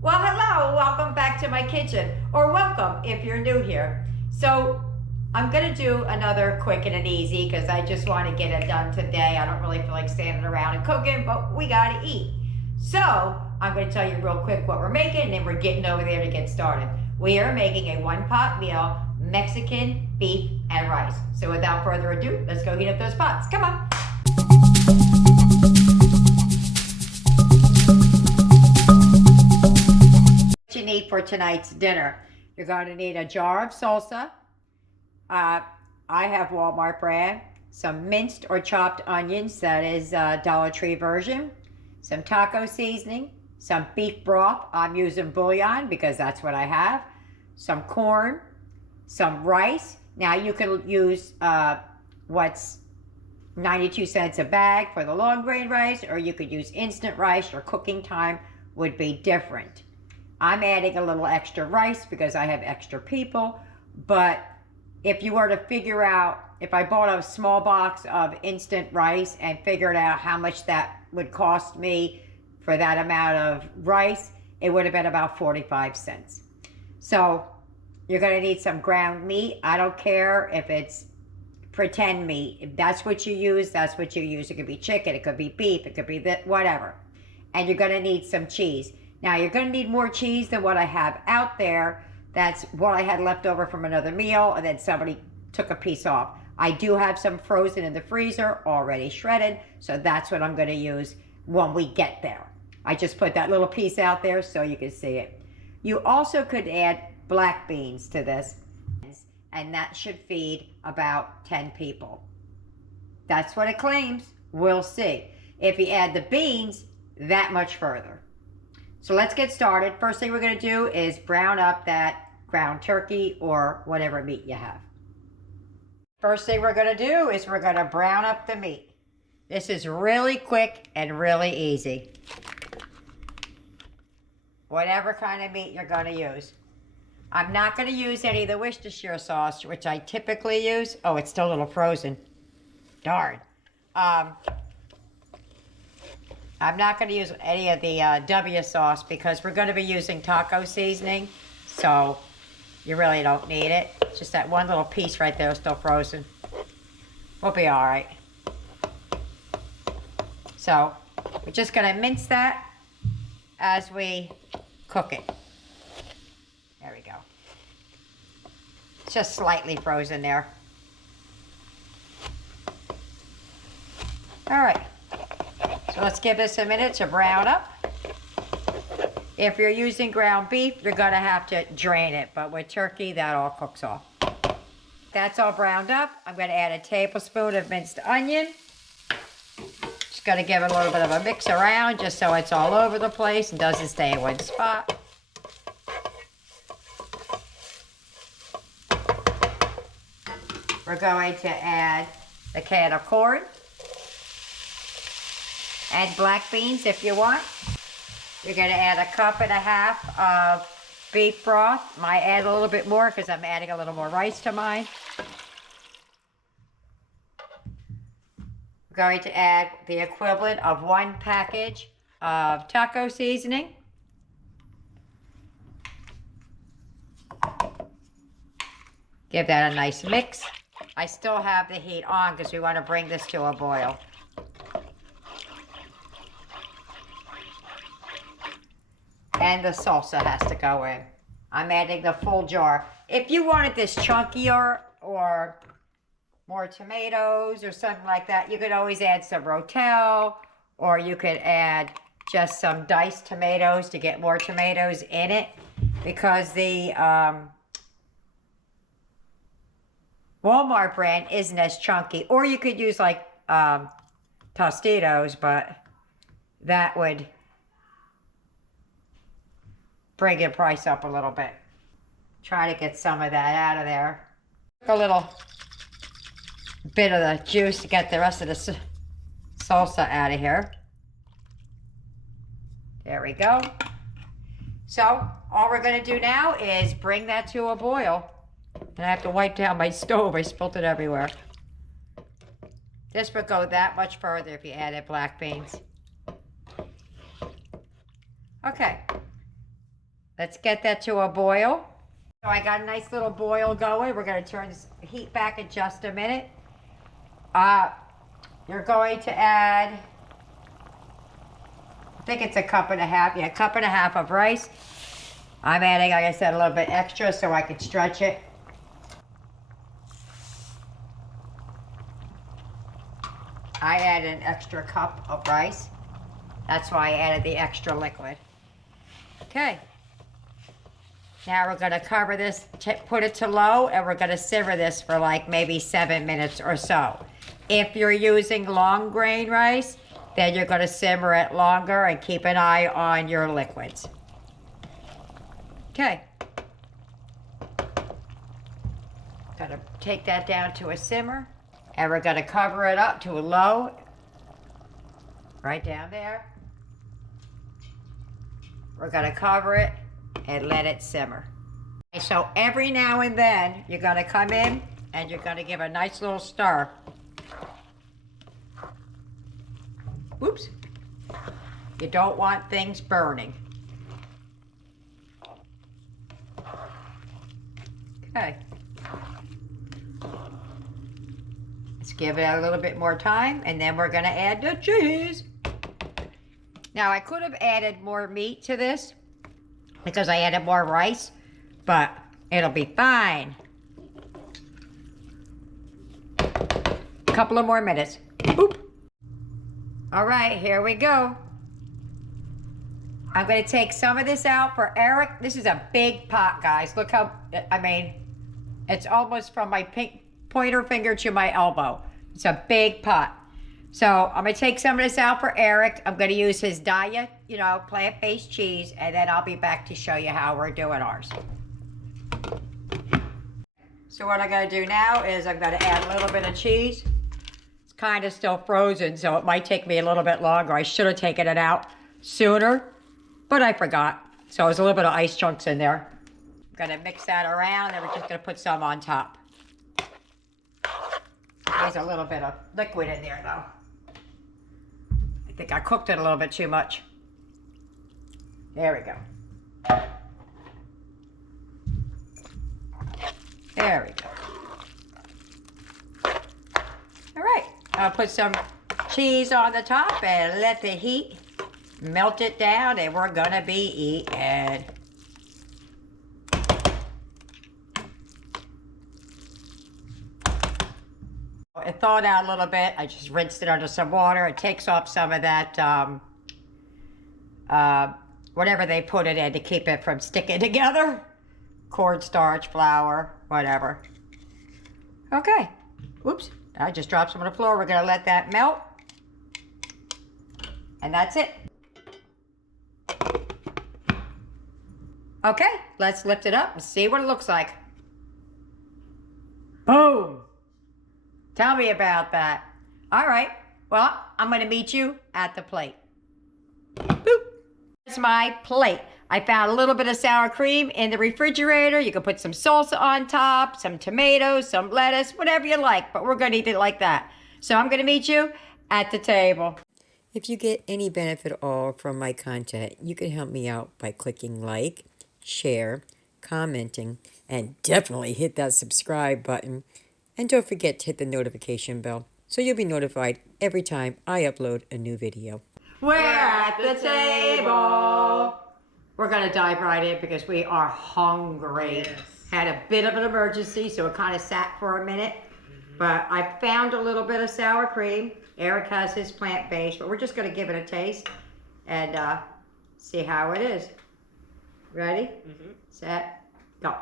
Well, hello, welcome back to my kitchen, or welcome if you're new here. So, I'm gonna do another quick and an easy because I just want to get it done today. I don't really feel like standing around and cooking, but we gotta eat. So, I'm gonna tell you real quick what we're making, and then we're getting over there to get started. We are making a one-pot meal, Mexican beef and rice. So, without further ado, let's go heat up those pots. Come on. You need for tonight's dinner. You're going to need a jar of salsa. I have Walmart brand. Some minced or chopped onions, that is Dollar Tree version. Some taco seasoning. Some beef broth. I'm using bouillon because that's what I have. Some corn. Some rice. Now you can use what's 92 cents a bag for the long grain rice, or you could use instant rice. Your cooking time would be different. I'm adding a little extra rice because I have extra people, but if you were to figure out, if I bought a small box of instant rice and figured out how much that would cost me for that amount of rice, it would have been about 45 cents. So you're going to need some ground meat. I don't care if it's pretend meat. If that's what you use, that's what you use. It could be chicken, it could be beef, it could be whatever. And you're going to need some cheese. Now, you're going to need more cheese than what I have out there. That's what I had left over from another meal, and then somebody took a piece off. I do have some frozen in the freezer, already shredded, so that's what I'm going to use when we get there. I just put that little piece out there so you can see it. You also could add black beans to this, and that should feed about 10 people. That's what it claims. We'll see. If you add the beans, that much further. So let's get started. First thing we're going to do is brown up that ground turkey or whatever meat you have. First thing we're going to do is we're going to brown up the meat. This is really quick and really easy. Whatever kind of meat you're going to use. I'm not going to use any of the Worcestershire sauce, which I typically use. Oh, it's still a little frozen. Darn. I'm not going to use any of the W sauce because we're going to be using taco seasoning, so you really don't need it. Just that one little piece right there is still frozen. We'll be all right. So we're just going to mince that as we cook it. There we go. It's just slightly frozen there. All right. So let's give this a minute to brown up. If you're using ground beef, you're going to have to drain it. But with turkey, that all cooks off. That's all browned up. I'm going to add a tablespoon of minced onion. Just going to give it a little bit of a mix around just so it's all over the place and doesn't stay in one spot. We're going to add a can of corn. Add black beans if you want. You're going to add 1.5 cups of beef broth. Might add a little bit more because I'm adding a little more rice to mine. We're going to add the equivalent of 1 package of taco seasoning. Give that a nice mix. I still have the heat on because we want to bring this to a boil. And the salsa has to go in. I'm adding the full jar. If you wanted this chunkier or more tomatoes or something like that, you could always add some Rotel, or you could add just some diced tomatoes to get more tomatoes in it, because the Walmart brand isn't as chunky. Or you could use like Tostitos, but that would bring your price up a little bit. Try to get some of that out of there. A little bit of the juice to get the rest of the salsa out of here. There we go. So all we're going to do now is bring that to a boil. And I have to wipe down my stove. I spilled it everywhere. This would go that much further if you added black beans. Okay. Let's get that to a boil. So I got a nice little boil going. We're going to turn this heat back in just a minute. You're going to add, I think it's a cup and a half. Yeah, a cup and a half of rice. I'm adding, like I said, a little bit extra so I can stretch it. I added an extra cup of rice. That's why I added the extra liquid. Okay. Now we're going to cover this, put it to low, and we're going to simmer this for like maybe 7 minutes or so. If you're using long grain rice, then you're going to simmer it longer and keep an eye on your liquids. Okay. Going to take that down to a simmer, and we're going to cover it up to a low, right down there. We're going to cover it and let it simmer. So every now and then, you're going to come in and you're going to give a nice little stir. Whoops. You don't want things burning. Okay. Let's give it a little bit more time, and then we're going to add the cheese. Now, I could have added more meat to this because I added more rice, but it'll be fine. A couple of more minutes. Boop. All right, here we go. I'm going to take some of this out for Eric. This is a big pot, guys. Look how, I mean, it's almost from my pointer finger to my elbow. It's a big pot. So I'm going to take some of this out for Eric. I'm going to use his diet, plant-based cheese, and then I'll be back to show you how we're doing ours. So what I'm going to do now is I'm going to add a little bit of cheese. It's kind of still frozen, so it might take me a little bit longer. I should have taken it out sooner, but I forgot. So there's a little bit of ice chunks in there. I'm going to mix that around, and we're just going to put some on top. There's a little bit of liquid in there, though. I think I cooked it a little bit too much. There we go. There we go. All right, I'll put some cheese on the top and let the heat melt it down, and we're gonna be eating. It thawed out a little bit. I just rinsed it under some water. It takes off some of that, whatever they put it in to keep it from sticking together. Cornstarch, flour, whatever. Okay. Whoops. I just dropped some on the floor. We're going to let that melt. And that's it. Okay. Let's lift it up and see what it looks like. Boom. Tell me about that. All right. Well, I'm going to meet you at the plate. Boop. It's my plate. I found a little bit of sour cream in the refrigerator. You can put some salsa on top, some tomatoes, some lettuce, whatever you like. But we're going to eat it like that. So I'm going to meet you at the table. If you get any benefit at all from my content, you can help me out by clicking like, share, commenting, and definitely hit that subscribe button. And don't forget to hit the notification bell so you'll be notified every time I upload a new video. We're at the table. We're going to dive right in because we are hungry. Yes. Had a bit of an emergency, so it kind of sat for a minute. But I found a little bit of sour cream. Eric has his plant-based, but we're just going to give it a taste and see how it is. Ready? Set, go.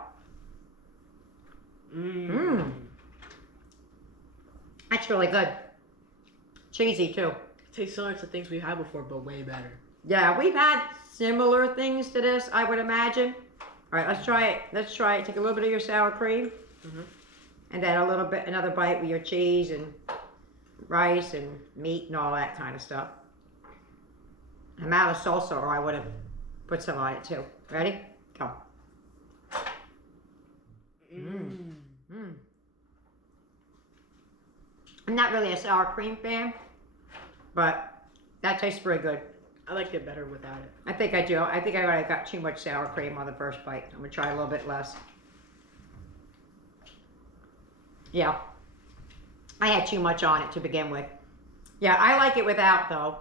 That's really good. Cheesy, too. Tastes similar to things we've had before, but way better. Yeah, we've had similar things to this, I would imagine. All right, let's try it. Let's try it. Take a little bit of your sour cream. And then a little bit, another bite with your cheese and rice and meat and all that kind of stuff. I'm out of salsa, or I would have put some on it too. Ready? Go. I'm not really a sour cream fan, but that tastes pretty good. I liked it better without it. I think I do. I think I already got too much sour cream on the first bite. I'm gonna try a little bit less. Yeah. I had too much on it to begin with. Yeah, I like it without though,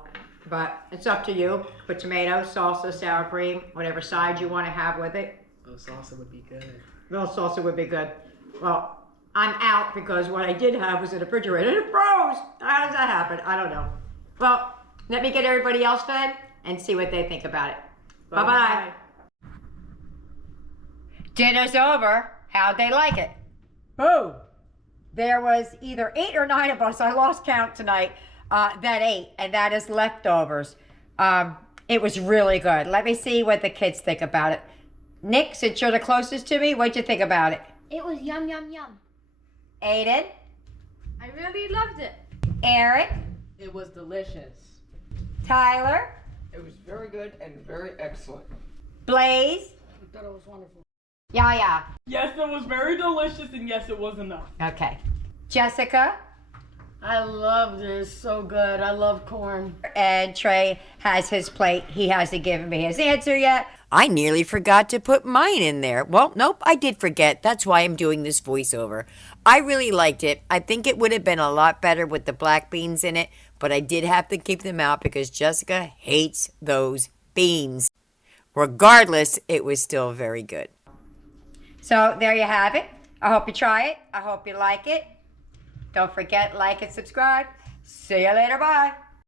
but it's up to you. Put tomatoes, salsa, sour cream, whatever side you want to have with it. Oh, salsa would be good. Little salsa would be good. Well, I'm out because what I did have was in the refrigerator and it froze. How does that happen? I don't know. Well, let me get everybody else fed and see what they think about it. Bye-bye. Dinner's over. How'd they like it? Boom. There was either 8 or 9 of us, I lost count tonight, that ate, and that is leftovers. It was really good. Let me see what the kids think about it. Nick, since you're the closest to me, what'd you think about it? It was yum, yum, yum. Aiden? I really loved it. Eric? It was delicious. Tyler? It was very good and very excellent. Blaze? I thought it was wonderful. Yaya? Yes, it was very delicious, and yes, it was enough. Okay. Jessica? I love this. So good. I love corn. And Trey has his plate. He hasn't given me his answer yet. I nearly forgot to put mine in there. Well, nope, I did forget. That's why I'm doing this voiceover. I really liked it. I think it would have been a lot better with the black beans in it, but I did have to keep them out because Jessica hates those beans. Regardless, it was still very good. So there you have it. I hope you try it. I hope you like it. Don't forget, like and subscribe. See you later. Bye.